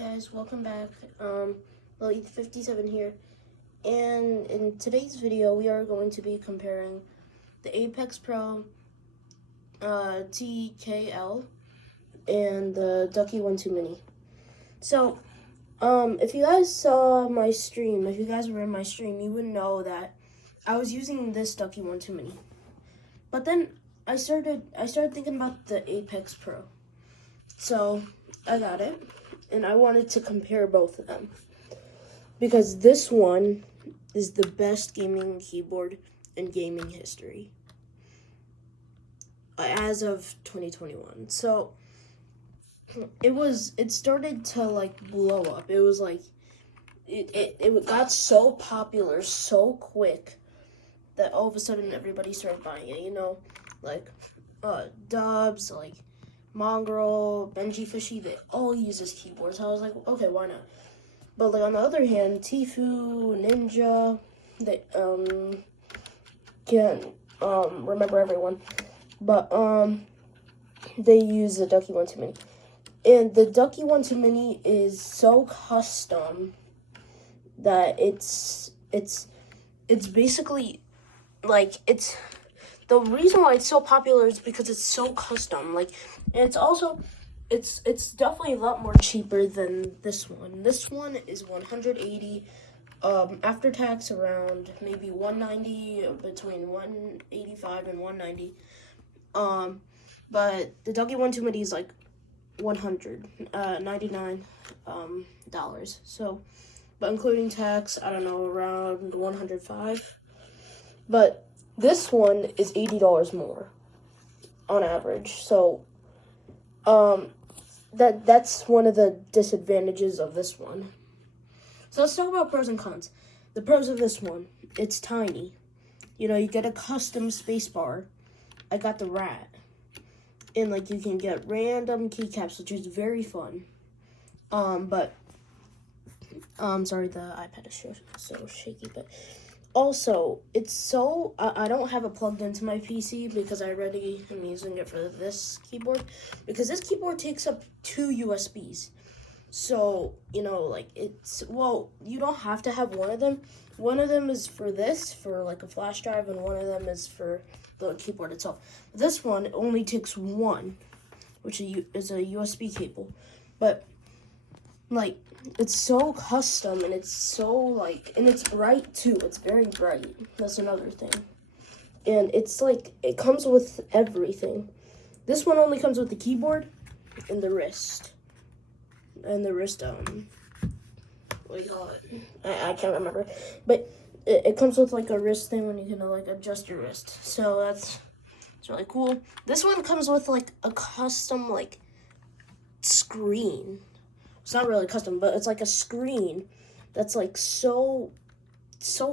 guys, welcome back. Lily 57 here, and in today's video we are going to be comparing the Apex Pro TKL and the Ducky 1-2 Mini. So, if you guys saw my stream, if you guys were in my stream, you would know that I was using this Ducky 1-2 Mini. But then I started thinking about the Apex Pro. So I got it, and I wanted to compare both of them because this one is the best gaming keyboard in gaming history as of 2021. So it started to like blow up. It was like it got so popular so quick that all of a sudden everybody started buying it. You know, like Dubs, like Mongrel, Benji Fishy, they all use this keyboard. So I was like, okay, why not? But like on the other hand, Tfue, Ninja, they can't remember everyone. But they use the Ducky 1-2 Mini. And the Ducky 1-2 Mini is so custom that it's basically like the reason why it's so popular is because it's so custom. Like, and it's also, it's definitely a lot more cheaper than this one. This one is $180, after tax around maybe $190, between $185 and $190. But the Ducky 1-2 Mini is like $199 dollars. So, but including tax, I don't know, around $105. But this one is $80 more on average. So that's one of the disadvantages of this one. So let's talk about pros and cons. The pros of this one, it's tiny. You know, you get a custom space bar. I got the rat. And like you can get random keycaps, which is very fun. But sorry, the iPad is so shaky, but also, it's so, I don't have it plugged into my PC because I already am using it for this keyboard. Because this keyboard takes up 2 USBs. So, you know, like it's, well, you don't have to have one of them. One of them is for this, for like a flash drive, and one of them is for the keyboard itself. This one only takes one, which is a USB cable. But, like, it's so custom, and it's so, like, and it's bright, too. It's very bright. That's another thing. And it's, like, it comes with everything. This one only comes with the keyboard and the wrist. And the wrist, what do you call it? I can't remember. But it comes with, like, a wrist thing when you can, like, adjust your wrist. So it's really cool. This one comes with, like, a custom, like, screen. It's not really custom, but it's like a screen that's like so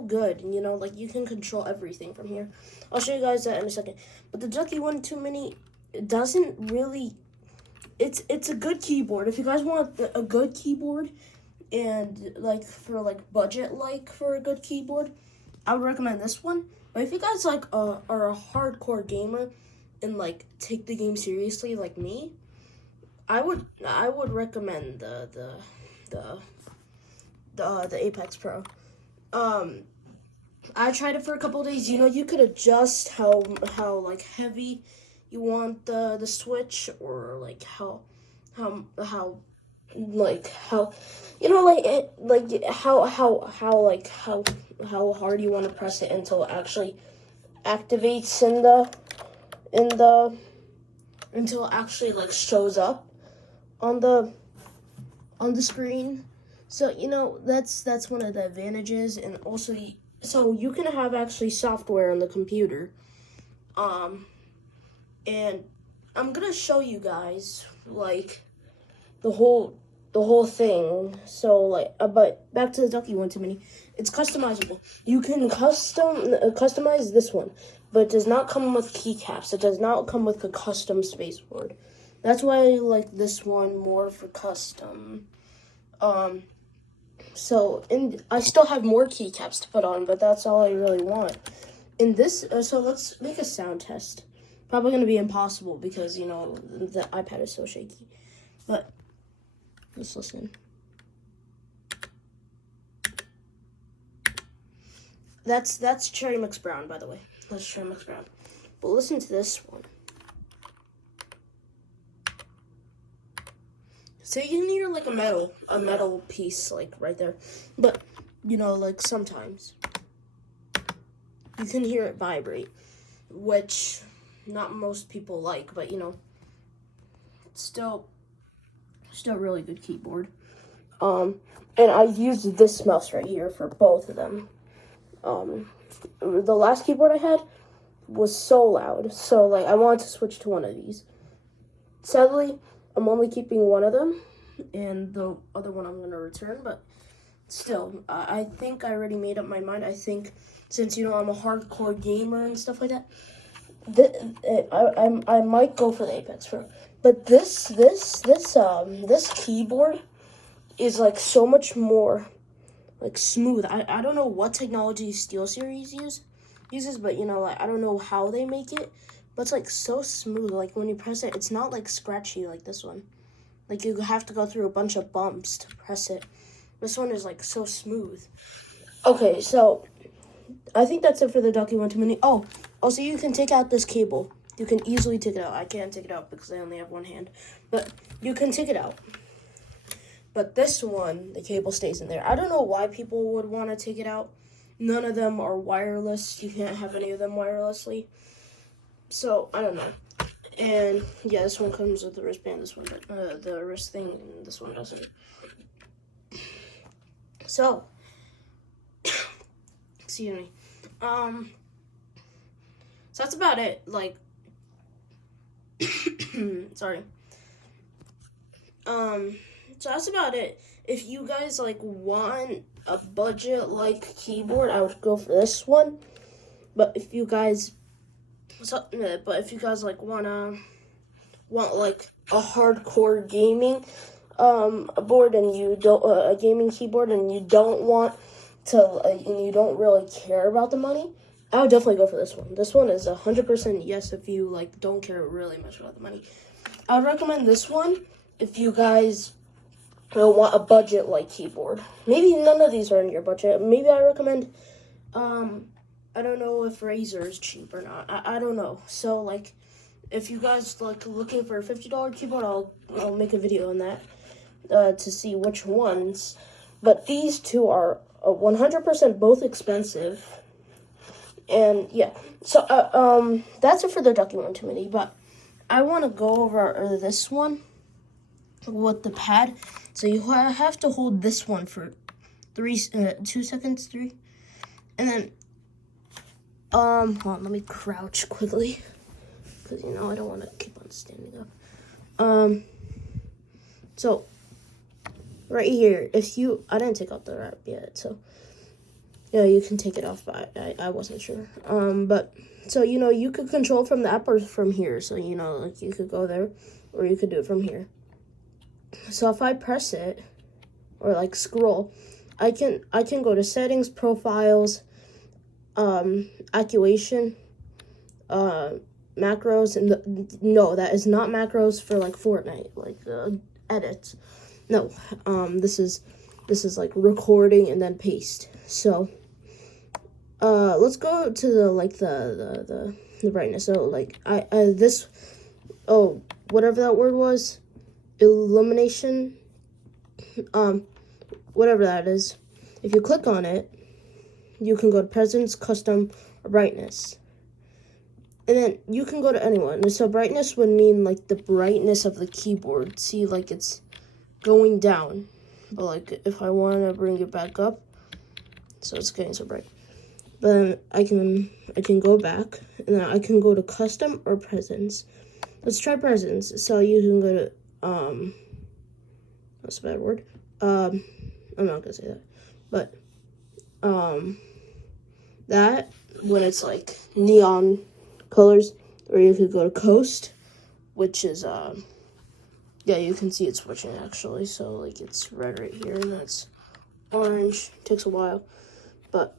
good, and you know, like you can control everything from here. I'll show you guys that in a second. But the Ducky 1-2 Mini, it doesn't really, it's a good keyboard. If you guys want a good keyboard and like for like budget, like for a good keyboard, I would recommend this one. But if you guys like are a hardcore gamer and like take the game seriously like me, I would recommend the Apex Pro. I tried it for a couple of days. You know, you could adjust how like heavy you want the switch, or like how like how, you know, like it, like how hard you want to press it until it actually activates until it actually like shows up on the screen. So, you know, that's one of the advantages. And also, so you can have actually software on the computer. And I'm gonna show you guys like the whole thing. So like, but back to the Ducky 1-2 Mini, it's customizable. You can customize this one, but it does not come with keycaps. It does not come with a custom spaceboard. That's why I like this one more for custom. So, and I still have more keycaps to put on, but that's all I really want. In this, so let's make a sound test. Probably going to be impossible because, you know, the iPad is so shaky. But let's listen. That's Cherry Mix Brown, by the way. That's Cherry Mix Brown. But listen to this one. So you can hear like a metal piece like right there. But like sometimes you can hear it vibrate, which not most people like, but it's still really good keyboard. And I used this mouse right here for both of them. The last keyboard I had was so loud, so like I wanted to switch to one of these. Sadly, I'm only keeping one of them, and the other one I'm gonna return. But still, I think I already made up my mind. I think since I'm a hardcore gamer and stuff like that, I might go for the Apex Pro. But this keyboard is like so much more like smooth. I don't know what technology SteelSeries uses, but like, I don't know how they make it, but it's like so smooth. Like when you press it, it's not like scratchy like this one. Like you have to go through a bunch of bumps to press it. This one is like so smooth. Okay, so I think that's it for the Ducky 1 2 Mini. Oh, also you can take out this cable. You can easily take it out. I can't take it out because I only have one hand, but you can take it out. But this one, the cable stays in there. I don't know why people would want to take it out. None of them are wireless. You can't have any of them wirelessly. So, I don't know. And, yeah, this one comes with the wristband. This one, the wrist thing, and this one doesn't. So, excuse me. So that's about it. Like, sorry. So that's about it. If you guys like want a budget like keyboard, I would go for this one. But if you guys like want like a hardcore gaming board and you don't a gaming keyboard and you don't want to and you don't really care about the money, I would definitely go for this one. This one is 100% yes if you like don't care really much about the money. I would recommend this one if you guys want a budget like keyboard. Maybe none of these are in your budget. Maybe I recommend I don't know if Razer is cheap or not. I don't know. So like if you guys like looking for a $50 keyboard, I'll make a video on that to see which ones. But these two are 100% both expensive. And yeah. So that's it for the Ducky 1 2 Mini, but I want to go over this one with the pad. So you have to hold this one for 2 seconds, 3. And then, hold on, let me crouch quickly. Because, I don't want to keep on standing up. So, right here, I didn't take out the wrap yet, so, you can take it off, but I wasn't sure. But, so, you could control from the app or from here. So, like, you could go there, or you could do it from here. So if I press it or like scroll, I can go to settings, profiles, activation, macros, and no, that is not macros for like Fortnite, like edits. No, this is like recording and then paste. So let's go to the brightness. So like whatever that word was. Illumination, whatever that is. If you click on it, you can go to presence, custom, or brightness. And then you can go to anyone. So brightness would mean like the brightness of the keyboard. See, like it's going down. But like if I want to bring it back up, so it's getting so bright. Then I can go back, and then I can go to custom or presence. Let's try presence. So you can go to that's a bad word. I'm not gonna say that, but that when it's like neon colors, or you could go to coast, which is you can see it switching actually. So like it's red right here, and that's orange. Takes a while, but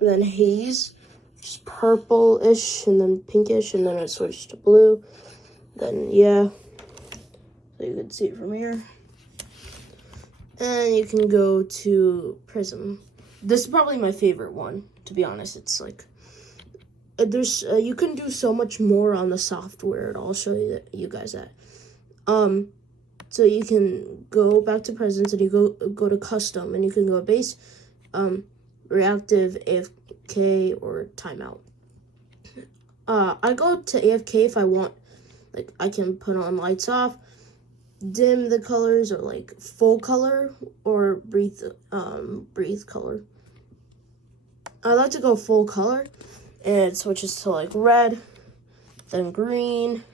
then haze, which is purple-ish, and then pinkish, and then it switches to blue. Then so you can see it from here. And you can go to prism. This is probably my favorite one, to be honest. It's like, there's you can do so much more on the software. I'll show you guys that. So you can go back to presence and you go to custom and you can go base, reactive, AFK, or timeout. I go to AFK if I want, like I can put on lights off, dim the colors, or like full color, or breathe color. I like to go full color, and it switches to like red, then green,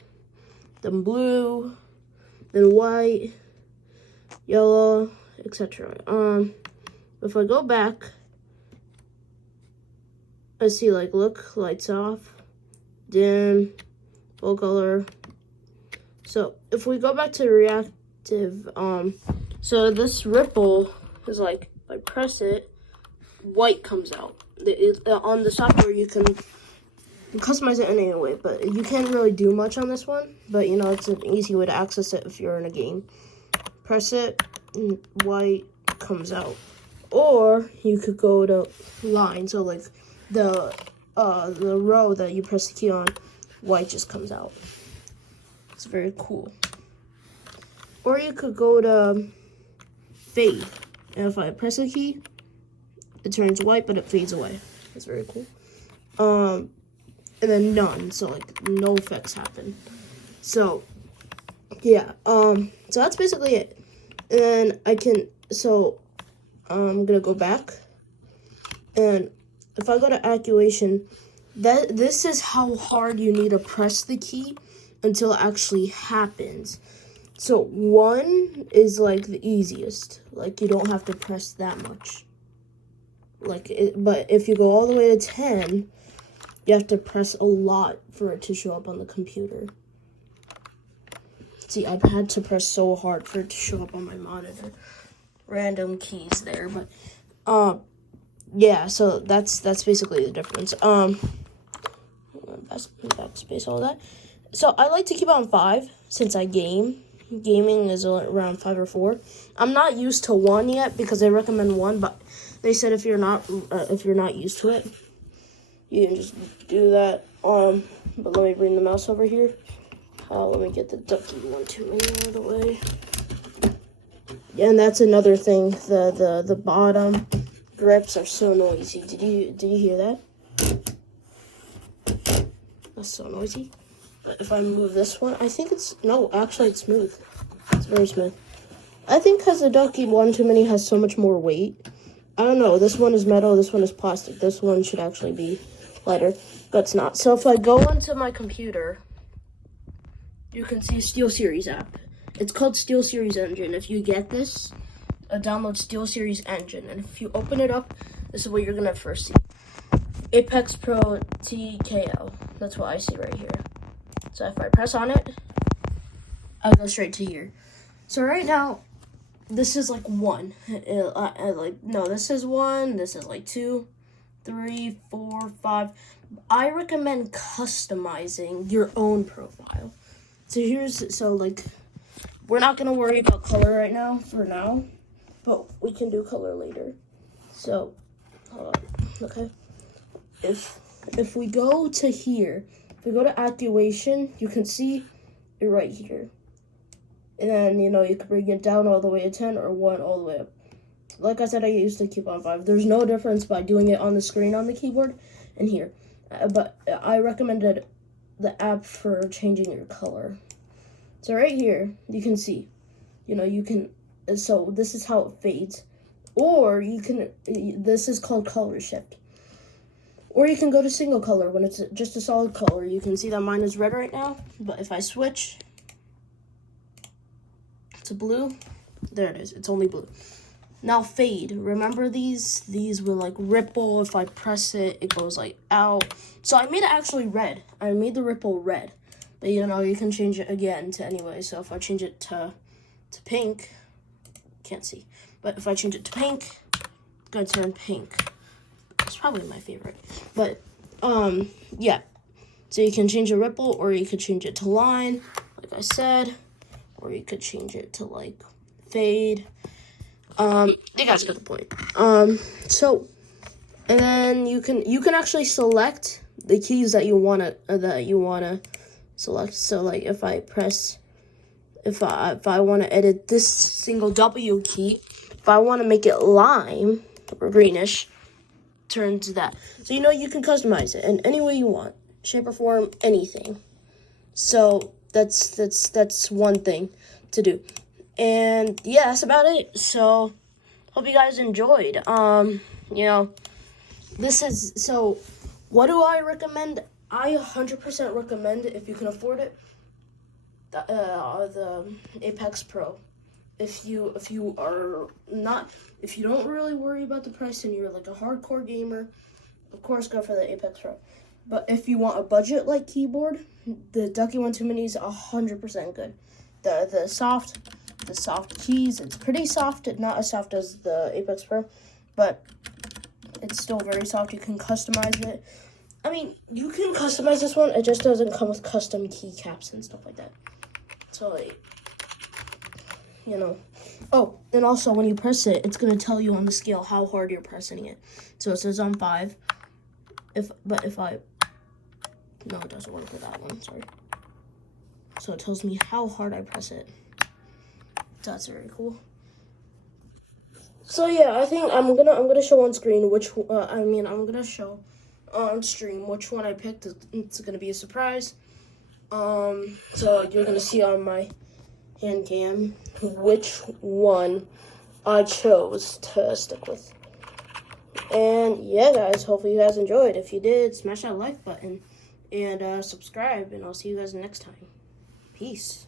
then blue, then white, yellow, etc. If I go back, I see like look, lights off, dim, full color. So if we go back to reactive, so this ripple is like, if I press it, white comes out. On the software you can customize it in any way, but you can't really do much on this one. But you know, it's an easy way to access it if you're in a game. Press it, and white comes out. Or you could go to line, so like the row that you press the key on, white just comes out. It's very cool. Or you could go to fade, and if I press the key, it turns white, but it fades away. That's very cool. And then none, so like no effects happen. So yeah, so that's basically it. And then I can, so I'm gonna go back, and if I go to activation, this is how hard you need to press the key until it actually happens. So 1 is like the easiest, like you don't have to press that much. Like but if you go all the way to 10, you have to press a lot for it to show up on the computer. See, I've had to press so hard for it to show up on my monitor. Random keys there, but yeah, so that's basically the difference. Backspace, all that. So I like to keep it on 5 since I game. Gaming is around 5 or 4. I'm not used to 1 yet because they recommend 1, but they said if you're not used to it, you can just do that. But let me bring the mouse over here. Let me get the Ducky 1 2 out of the way. Yeah, and that's another thing. The bottom grips are so noisy. Did you hear that? That's so noisy. But if I move this one, I think actually it's smooth. It's very smooth. I think because the Ducky 1 2 Mini has so much more weight. I don't know. This one is metal. This one is plastic. This one should actually be lighter, but it's not. So if I go into my computer, you can see SteelSeries app. It's called SteelSeries Engine. If you get this, download SteelSeries Engine, and if you open it up, this is what you're gonna first see. Apex Pro TKL. That's what I see right here. So if I press on it, I'll go straight to here. So right now, this is like 1. This is 1. This is like 2, 3, 4, 5. I recommend customizing your own profile. So like, we're not gonna worry about color right now for now, but we can do color later. So, hold on, okay. If we go to here, if we go to activation, you can see it right here. And then, you know, you can bring it down all the way to 10 or 1 all the way up. Like I said, I used to keep on 5. There's no difference by doing it on the screen on the keyboard and here. But I recommended the app for changing your color. So right here, you can see, you know, you can, so this is how it fades. Or you can, this is called color shift. Or you can go to single color when it's just a solid color. You can see that mine is red right now, but if I switch to blue, there it is, it's only blue. Now fade, remember these will like ripple. If I press it, it goes like out. So I made it actually red. I made the ripple red, but you know, you can change it again to anyway. So if I change it to pink, can't see, but if I change it to pink, it's gonna turn pink. It's probably my favorite, but yeah, so you can change a ripple, or you could change it to line, like I said, or you could change it to like fade. You guys get the point. So And then you can actually select the keys that you wanna select. So like if I want to edit this single W key, if I want to make it lime or greenish, turn to that. So you can customize it in any way you want, shape or form, anything. So that's one thing to do. And yeah, that's about it. So hope you guys enjoyed. This is, so what do I recommend? I 100% recommend, if you can afford it, the Apex Pro. If you don't really worry about the price and you're like a hardcore gamer, of course go for the Apex Pro. But if you want a budget like keyboard, the Ducky 1-2 Mini is 100% good. The soft keys, it's pretty soft, not as soft as the Apex Pro, but it's still very soft. You can customize it. I mean, you can customize this one. It just doesn't come with custom keycaps and stuff like that. So, like, Oh, and also when you press it, it's going to tell you on the scale how hard you're pressing it. So it says on 5. No, it doesn't work with that one, sorry. So it tells me how hard I press it. That's very cool. So yeah, I think I'm gonna show on screen I'm gonna show on stream which one I picked. It's gonna be a surprise. So you're gonna see on my hand cam which one I chose to stick with. And yeah, guys, hopefully you guys enjoyed. If you did, smash that like button and subscribe, and I'll see you guys next time. Peace.